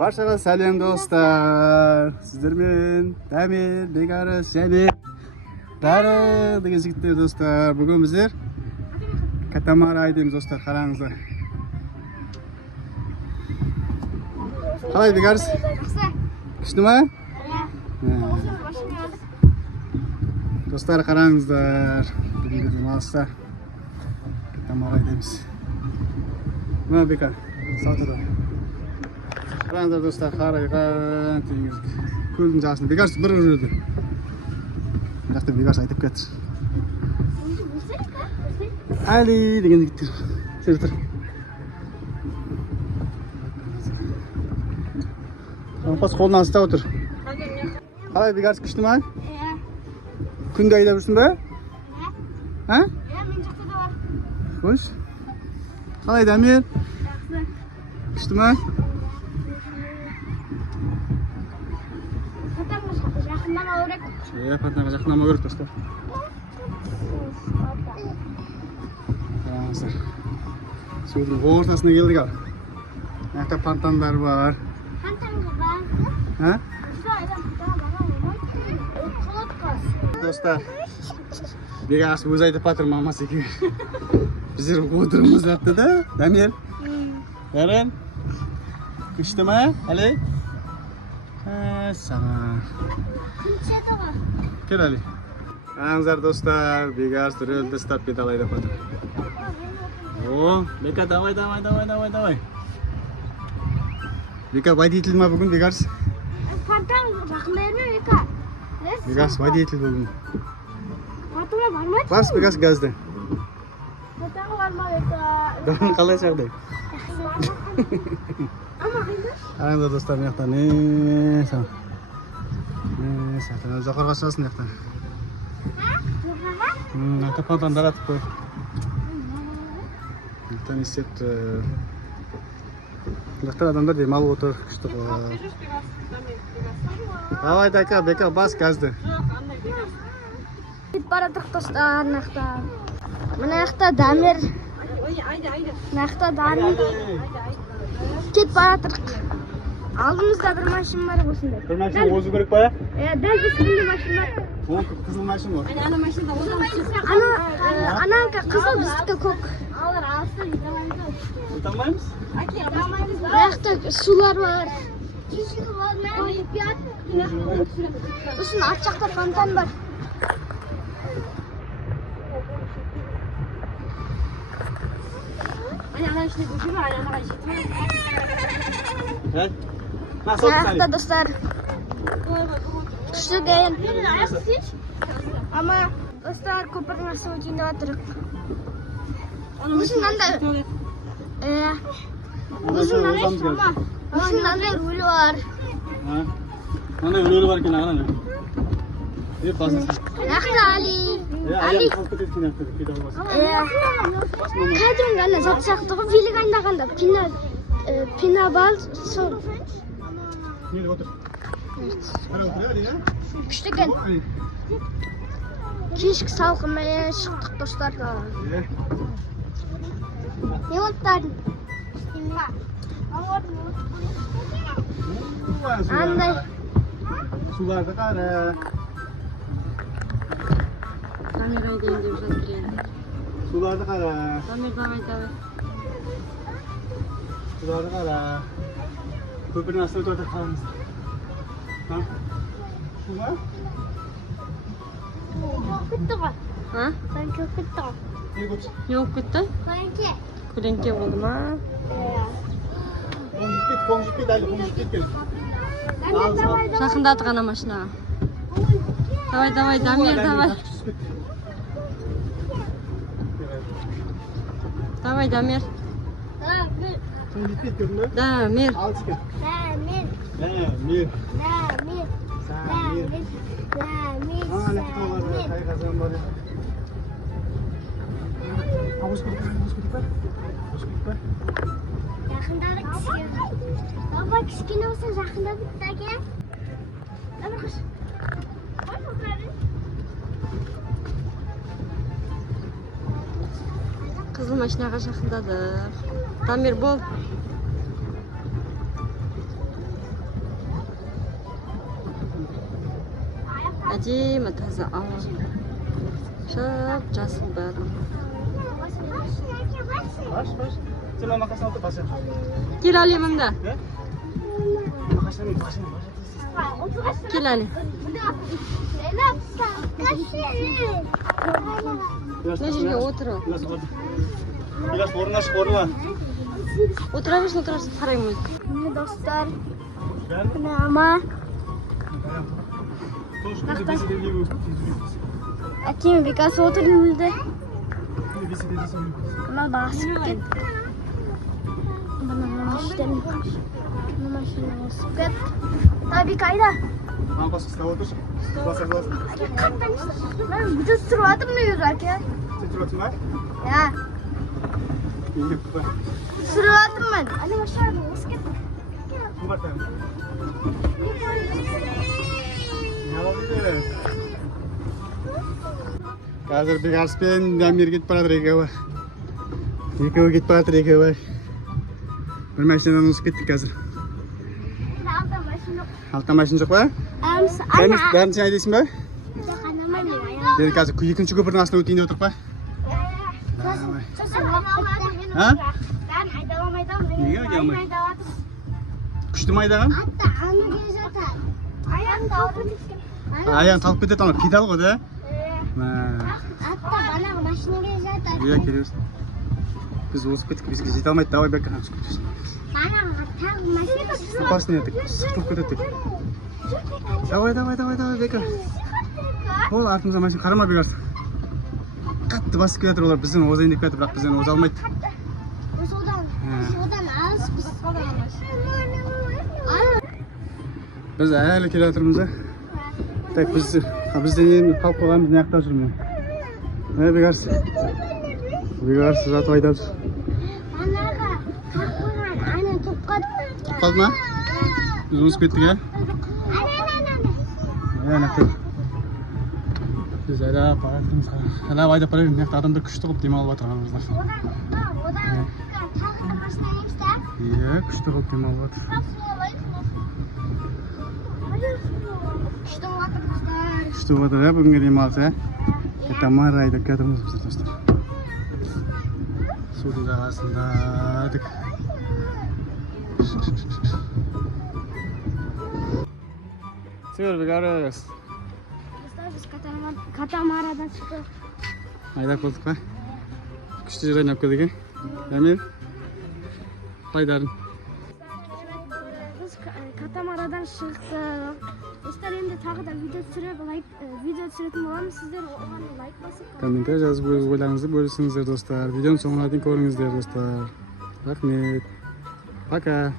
Barchaga salom do'stlar. Sizlarмен Damir, Begaris, және Dara degan jigitlar do'stlar. Bugun bizlar Katamara aydaymiz do'stlar, qarangizlar. Qalay Begaris? Yaxshi. Kushdimi? Do'stlar qarangizlar. Bugun masta Katamara aydaymiz. Nima Bekar? Sotada. Qarangizlar do'stlar, qaraygan tengizga. Ko'zning jasini Begaris bir urdi. Yaxshi Begaris aytib ketdi. Ali degan yigitlar. Tur. Kompas qo'ldan istab o'tir. Qalay Begaris kushdimi? Kunda ayda yursinmi? Ha? Men chaqtada bor. Xo'sh. Qalay Damir? Yaxshi. Kushdimi? Yaqindan o'rek. Patnaga yaqinlama o'rek do'stlar. Qarangizlar. Suvning o'rtasına keldik al. Yerda pantanlar var. Qantanga bor. Ha? Do'stlar. Begaris o'zi aytib patir mamasiga. Bizlar o'tirimiz yaptida, Damir. Yaran. Kushdimi? Ali? Sana. Kel Ali. Qarangizlar do'stlar, Begaris rulda stop pedalaydi patir. O, Beka давай. Beka водительmi bugun Begaris? Pantan yaqinda yermi Beka? Begaris водитель bugun. Patona bormi? Bas Begaris gazda. Patona bormi Beka? Don qalay chaqdi? Ama hayda. Qarangizlar do'stlar, bu yoqda ne san. Satana zoqorga so'sni yoqda. Ata pantan daratib qo'y. Там естет. Доктор адамдар демал отыр, күшті ғой. Давай Дака, Бека бас газды. Кетіп барадық достар, нақта. Мына жақта Дамир. Нақта Дамир. Кетіп барадық. Алдымызда бір машина бар осындай. Bir машина озу керек па? Дәл біздің машина. Ол қызыл машина ғой. Ана машина анака қызыл, біздікі көк. Алар алсын, Өте алмаймыз? Жақта сулар бар. Сосын арт жақта фонтан бар. Жақта достар. Күшті дейін. Ама достар көпірдің астына өтейін деп жатырық. Осындай рөлі бар. Мынандай рөлі бар екен ағана. Жақта Али. Кәдімгі ана зат сияқты ғой, велик айнағанда пинабал сол. Нел отыр? Қара отыр Али, а? Күшті екен. Кешкі салқынмен шықтық достар. Не оттардың? Андай. Суларды қара. Камера айдайын деп жатыр енді. Суларды қара. Дамир давай. Суларды қара. Көпірдің астына өтіп қалыңыз. Су ма? Күтті ғой. Ha? Sanki күтті ғой. Не көпсі? Ne oldu gitti? Sanki. Kölenge oldu mu? Қоң жетпейді әлі, қоң жетпейді. Жақында атығана машинаға. Давай, Дамир, давай. Давай, Дамир. Қоң жетпейді көрдің бе? Дамир. Ал түскен. Дамир. Қай қазан бар. Ауыз көтіп па? Жақындары кішкене. Баба кішкене болса жақында бітті әке. Дамир қош. Қош отырады. Қызыл машинаға жақындадық. Дамир бол. әдемі таза ауа. Жап жасыл бәрі. Баш. Сен мама қасына отыр, баш. Кел әлі мында. Қашан. Кел әлі. Ne жерге отыру? Biraz oruna çık oruna. Отыра берсін, отырарсың, қараймын өзі. Міне достар. Міне ама. Әкем бекасы отыр үлді. Мына басып кет. Мына машина басып кет. Таби қайда? Лампасы ұстап отыр. Басар боласың. Мен бүді сүріп атым не өзі әке? Сен тұрып отырсың ба? Я. Үйге құпа. Сүріп атым мен. Әлі машина осы кет. Кім бар тәйім? Не алады? Қазір Бекарыс пен Дамир кетіп баратыр екеуі. Екеуі кетіп баратыр екеуі. Бір машинадан ұсып кеттік қазір. Алтын машина жоқ ба? Бәрін сен айдайсың ба? Енді қазір екінші көпірдің астына өтейін деп отырып па? Неге айдай алмайды? Күшті ме айдаған? Аяғын талып кетеді, ана педал ғой да? Иә, келеміз. Біз озып кеттік, бізге жете алмайды, давай бәкке қаншы көтерсін. Опасын едік, сықтылып кететтік. Давай, бәкке. Ол артымызға машина қарама Бекарыс. Қатты басып кетеді олар, бізден озайын деп кетті, бірақ бізден оза алмайды. Біз әлі келе жатырмыз. Так, бізден енді қалып қойғанымыз не ақтап жүрмін. Бекарыс. Бекарыс жатып айдап жүр. Қалды ма? Біз ұмысып кеттік, ә? Біз әлі айдап бара бермін. Адамдар күшті қылып демалып жатыр адамыздар. Иә, күшті қылып демалып жатыр. Күшті болып жатыр, бүгінге демалыс, ә? Катамар айдап кетірміз біздер достар. Судың жағасында дік. Сүйер Бекарыс. Біз катамарадан шықтық. Айдап болдық па? Күшті жер айнап келдік, ә? Дамир? Қайдарын? Біз катамарадан шықтық. Достар, енді тағы да видео түсіретін боламыз. Сіздер оған лайк басып. Комментарий жазып өз ойларыңызды бөлісіңіздер достар. Видеоның соңына дейін көріңіздер достар. Рахмет. Пока.